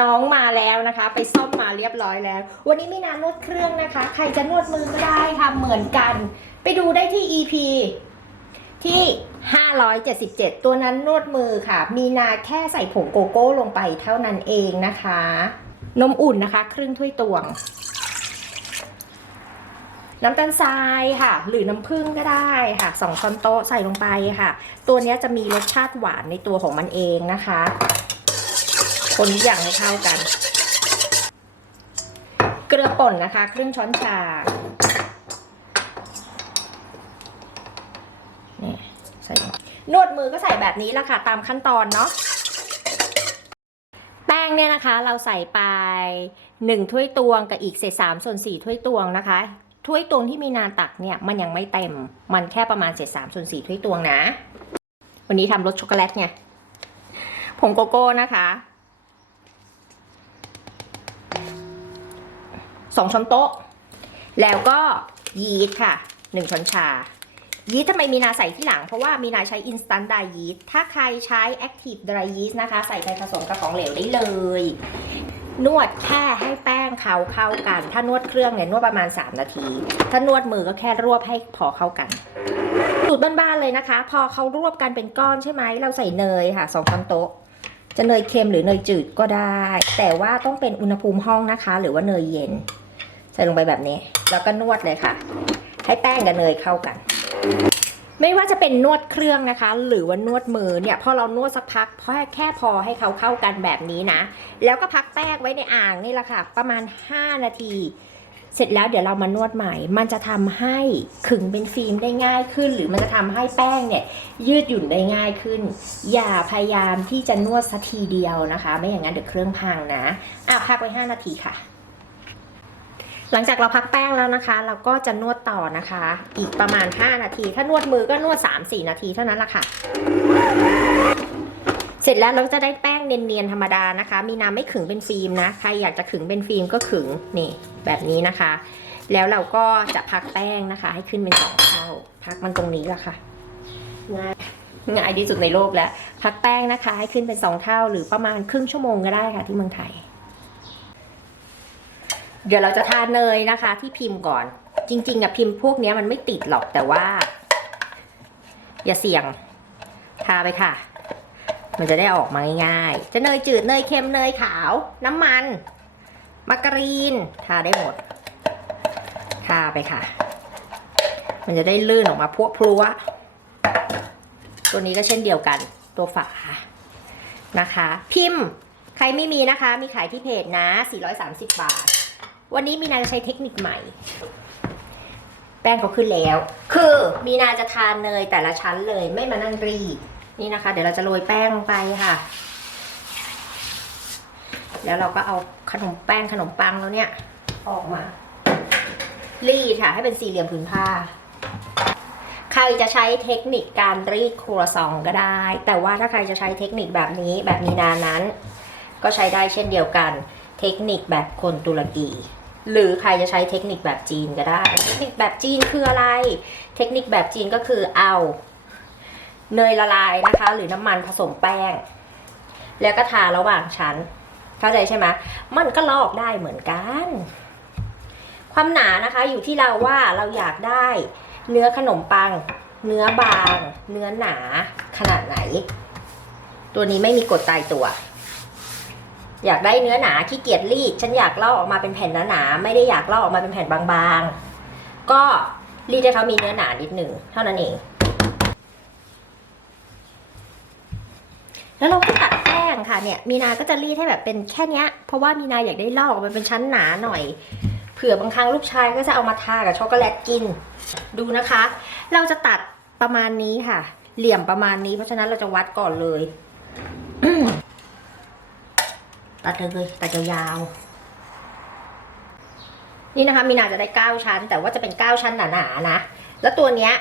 น้องมาแล้วนะคะไปซ่อมมาเรียบร้อยแล้ววันนี้มีนานวดเครื่องนะคะใครจะนวดมือก็ได้ค่ะเหมือนกันไปดูได้ที่ EP ที่577ตัวนั้นนวดมือค่ะมีนาแค่ใส่ผงโกโก้ลงไปเท่านั้นเองนะคะนมอุ่นนะคะครึ่งถ้วยตวงน้ำตาลทรายค่ะหรือน้ำผึ้งก็ได้ค่ะ2 ช้อนโต๊ะใส่ลงไปค่ะตัวนี้จะมีรสชาติหวานในตัวของมันเองนะคะคนทุกอย่างให้เข้ากันเกลือป่นนะคะครึ่งช้อนชานี่ใส่นวดมือก็ใส่แบบนี้ละค่ะตามขั้นตอนเนาะแป้งเนี่ยนะคะเราใส่ไป1 ถ้วยตวงกับอีกเศษ3/4 ถ้วยตวงนะคะถ้วยตวงที่มีนานตักเนี่ยมันยังไม่เต็มมันแค่ประมาณเศษ3/4 ถ้วยตวงนะวันนี้ทำรสช็อกโกแลตเนี่ยผงโกโก้นะคะ2 ช้อนโต๊ะแล้วก็ยีสต์ค่ะ1 ช้อนชายีสต์ทำไมมีนาใส่ที่หลังเพราะว่ามีนาใช้ Instant Dry Yeast ถ้าใครใช้ Active Dry Yeast นะคะใส่ไปผสมกับของเหลวได้เลยนวดแค่ให้แป้งเข้ากันถ้านวดเครื่องเนี่ยนวดประมาณ3 นาทีถ้านวดมือก็แค่รวบให้พอเข้ากันสูตรบ้านๆเลยนะคะพอเขารวบกันเป็นก้อนใช่ไหมเราใส่เนยค่ะ2 ช้อนโต๊ะจะเนยเค็มหรือเนยจืดก็ได้แต่ว่าต้องเป็นอุณหภูมิห้องนะคะหรือว่าเนยเย็นใส่ลงไปแบบนี้แล้วก็นวดเลยค่ะให้แป้งกับเนยเข้ากันไม่ว่าจะเป็นนวดเครื่องนะคะหรือว่านวดมือเนี่ยพอเรานวดสักพักแค่พอให้เขาเข้ากันแบบนี้นะแล้วก็พักแป้งไว้ในอ่างนี่แหละค่ะประมาณ5 นาทีเสร็จแล้วเดี๋ยวเรามานวดใหม่มันจะทำให้ขึงเป็นฟิล์มได้ง่ายขึ้นหรือมันจะทำให้แป้งเนี่ยยืดหยุ่นได้ง่ายขึ้นอย่าพยายามที่จะนวดสักทีเดียวนะคะไม่อย่างนั้นเดี๋ยวเครื่องพังนะพักไว้5 นาทีค่ะหลังจากเราพักแป้งแล้วนะคะเราก็จะนวดต่อนะคะอีกประมาณ5 นาทีถ้านวดมือก็นวด 3-4 นาทีเท่านั้นแหละค่ะเสร็จแล้วเราจะได้แป้งเนียนๆธรรมดานะคะมีน้ำไม่ขึงเป็นฟิล์มนะใครอยากจะขึงเป็นฟิล์มก็ขึงนี่แบบนี้นะคะแล้วเราก็จะพักแป้งนะคะให้ขึ้นเป็น2 เท่าพักมันตรงนี้แหละค่ะง่ายที่สุดในโลกแล้วพักแป้งนะคะให้ขึ้นเป็น2 เท่าหรือประมาณครึ่งชั่วโมงก็ได้ค่ะที่เมืองไทยเดี๋ยวเราจะทาเนยนะคะที่พิมพ์ก่อนจริงๆพิมพ์พวกนี้มันไม่ติดหรอกแต่ว่าอย่าเสี่ยงทาไปค่ะมันจะได้ออกมาง่ายๆจะเนยจืดเนยเค็มเนยขาวน้ำมันมาการีนทาได้หมดทาไปค่ะมันจะได้ลื่นออกมาพลัวตัวนี้ก็เช่นเดียวกันตัวฝานะคะพิมพ์ใครไม่มีนะคะมีขายที่เพจนะ430 บาทวันนี้มีนาจะใช้เทคนิคใหม่แป้งเขาขึ้นแล้วคือมีนาจะทานเนยแต่ละชั้นเลยไม่มานั่งรีดนี่นะคะเดี๋ยวเราจะโรยแป้งลงไปค่ะแล้วเราก็เอาขนมปังแล้วเนี่ยออกมารีดค่ะให้เป็นสี่เหลี่ยมผืนผ้าใครจะใช้เทคนิคการรีดครัวซองก็ได้แต่ว่าถ้าใครจะใช้เทคนิคแบบนี้แบบมีนานั้นก็ใช้ได้เช่นเดียวกันเทคนิคแบบคนตุรกีหรือใครจะใช้เทคนิคแบบจีนก็ได้เทคนิคแบบจีนคืออะไรเทคนิคแบบจีนก็คือเอาเนยละลายนะคะหรือน้ำมันผสมแป้งแล้วก็ทาระหว่างชั้นเข้าใจใช่ไหมมันก็ลอกได้เหมือนกันความหนานะคะอยู่ที่เราว่าเราอยากได้เนื้อขนมปังเนื้อบางเนื้อหนาขนาดไหนตัวนี้ไม่มีกฎตายตัวอยากได้เนื้อหนาขี้เกียจรีดฉันอยากลอกออกมาเป็นแผ่นหนาๆไม่ได้อยากลอกออกมาเป็นแผ่นบางๆก็รีดให้เขามีเนื้อหนานิดหนึ่งเท่านั้นเองแล้วเราก็ตัดแป้งค่ะเนี่ยมีนาก็จะรีดให้แบบเป็นแค่นี้เพราะว่ามีนาอยากได้ลอกมันเป็นชั้นหนาหน่อยเผื่อบางครั้งลูกชายก็จะเอามาทากับช็อกโกแลตกินดูนะคะเราจะตัดประมาณนี้ค่ะเหลี่ยมประมาณนี้เพราะฉะนั้นเราจะวัดก่อนเลยตัดเลยตัดยาวๆนี่นะคะมีนาจะได้9 ชั้นแต่ว่าจะเป็น9 ชั้นหนาๆนะแล้วตัวเนี้ย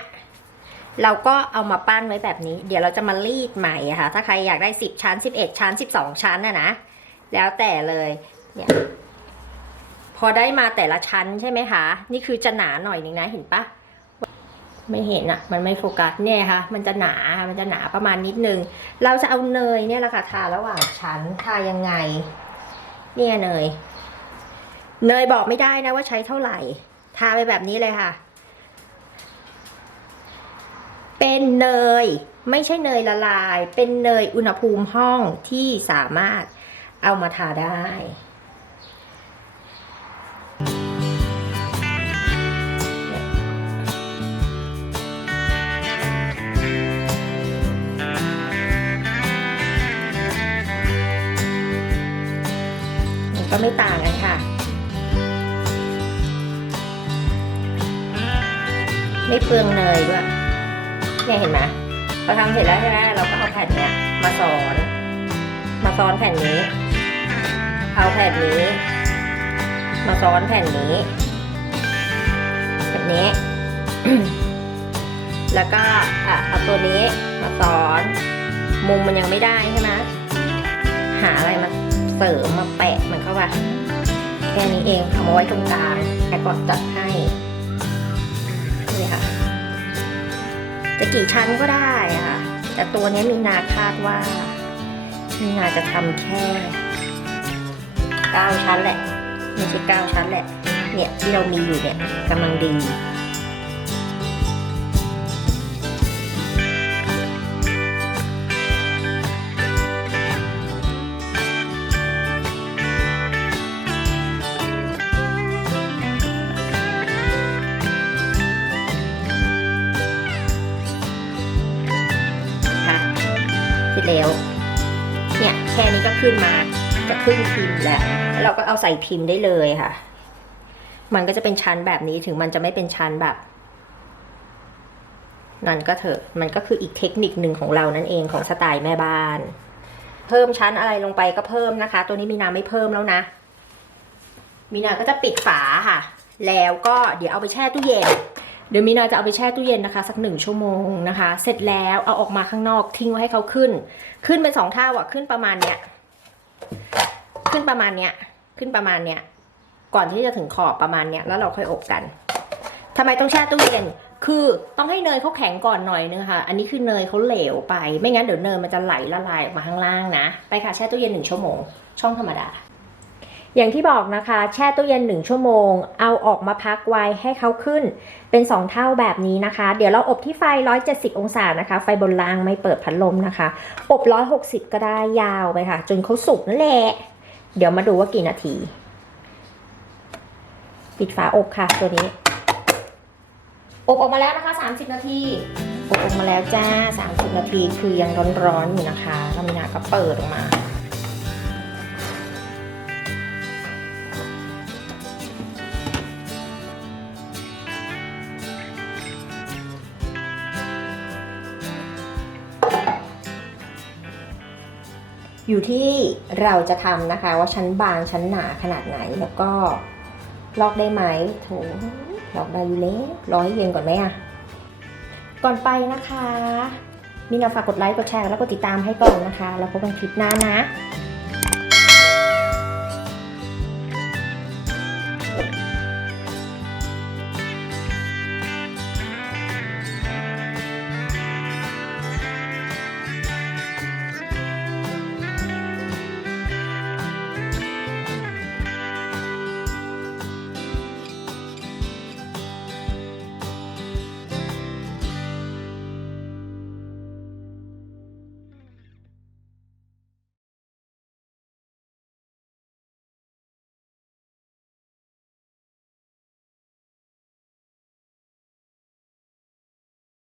เราก็เอามาปั้นไว้แบบนี้เดี๋ยวเราจะมารีดใหม่ค่ะถ้าใครอยากได้10 ชั้น11 ชั้น12 ชั้นนะแล้วแต่เลยเนี่ยพอได้มาแต่ละชั้นใช่ไหมคะนี่คือจะหนาหน่อยนึงนะเห็นปะไม่เห็นอ่ะมันไม่โฟกัสเนี่ยค่ะมันจะหนาประมาณนิดนึงเราจะเอาเนยเนี่ยแหละค่ะทาระหว่างชั้นทายังไง เนี่ยเนยบอกไม่ได้นะว่าใช้เท่าไหร่ทาไปแบบนี้เลยค่ะเป็นเนยไม่ใช่เนยละลายเป็นเนยอุณหภูมิห้องที่สามารถเอามาทาได้มันก็ไม่ต่างกันค่ะไม่เปลืองเนยด้วยเนี่ยเห็นไหมพอทำเสร็จแล้วใช่ไหมเราก็เอาแผ่นเนี้ยมาซ้อนแผ่นนี้เอาแผ่นนี้มาซ้อนแผ่นนี้แบบนี้ แล้วก็เอาตัวนี้มาซ้อนมุมมันยังไม่ได้ใช่ไหมหาอะไรมาเสริมมาแปะมันเข้าไปแค่นี้เองเอามาไว้ตรงกลางแค่กดจัดให้นี่ค่ะจะกี่ชั้นก็ได้ค่ะแต่ตัวนี้มีนาคาดว่ามีนาจะทำแค่9ชั้นแหละไม่ใช่9ชั้นแหละเนี่ยที่เรามีอยู่เนี่ยกำลังดีเสร็จแล้วเนี่ยแค่นี้ก็ขึ้นมาจะขึ้นพิมพ์แล้วเราก็เอาใส่พิมพ์ได้เลยค่ะมันก็จะเป็นชั้นแบบนี้ถึงมันจะไม่เป็นชั้นแบบนั่นก็เถอะมันก็คืออีกเทคนิคหนึ่งของเรานั่นเองของสไตล์แม่บ้านเพิ่มชั้นอะไรลงไปก็เพิ่มนะคะตัวนี้มีนาไม่เพิ่มแล้วนะมีนาก็จะปิดฝาค่ะแล้วก็เดี๋ยวเอาไปแช่ตู้เย็นเดี๋ยวมีนาจะเอาไปแช่ตู้เย็นนะคะสัก1 ชั่วโมงนะคะเสร็จแล้วเอาออกมาข้างนอกทิ้งไว้ให้เขาขึ้นเป็น2 เท่าอ่ะขึ้นประมาณเนี้ยก่อนที่จะถึงขอบประมาณเนี้ยแล้วเราค่อยอบกันทำไมต้องแช่ตู้เย็นคือต้องให้เนยเขาแข็งก่อนหน่อยนึงค่ะอันนี้คือเนยเขาเหลวไปไม่งั้นเดี๋ยวเนยมันจะไหลละลายออกมาข้างล่างนะไปค่ะแช่ตู้เย็น1 ชั่วโมงช่องธรรมดาอย่างที่บอกนะคะแช่ตู้เย็น1 ชั่วโมงเอาออกมาพักไว้ให้เขาขึ้นเป็น2 เท่าแบบนี้นะคะเดี๋ยวเราอบที่ไฟ170 องศานะคะไฟบนล่างไม่เปิดพัดลมนะคะอบ160ก็ได้ยาวไปค่ะจนเขาสุกนั่นแหละเดี๋ยวมาดูว่ากี่นาทีปิดฝาอบค่ะตัวนี้อบออกมาแล้วนะคะ30 นาทีอบออกมาแล้วจ้า30 นาทีคือยังร้อนๆอยู่นะคะแล้วมีนาก็เปิดออกมาอยู่ที่เราจะทำนะคะว่าชั้นบางชั้นหนาขนาดไหนแล้วก็ลอกได้ไหมโถลอกได้อยู่แล้วรอให้เย็นก่อนไหมอ่ะก่อนไปนะคะมีนาฝากกดไลค์กดแชร์แล้วก็ติดตามให้ก่อนนะคะแล้วพบกันคลิปหน้านะ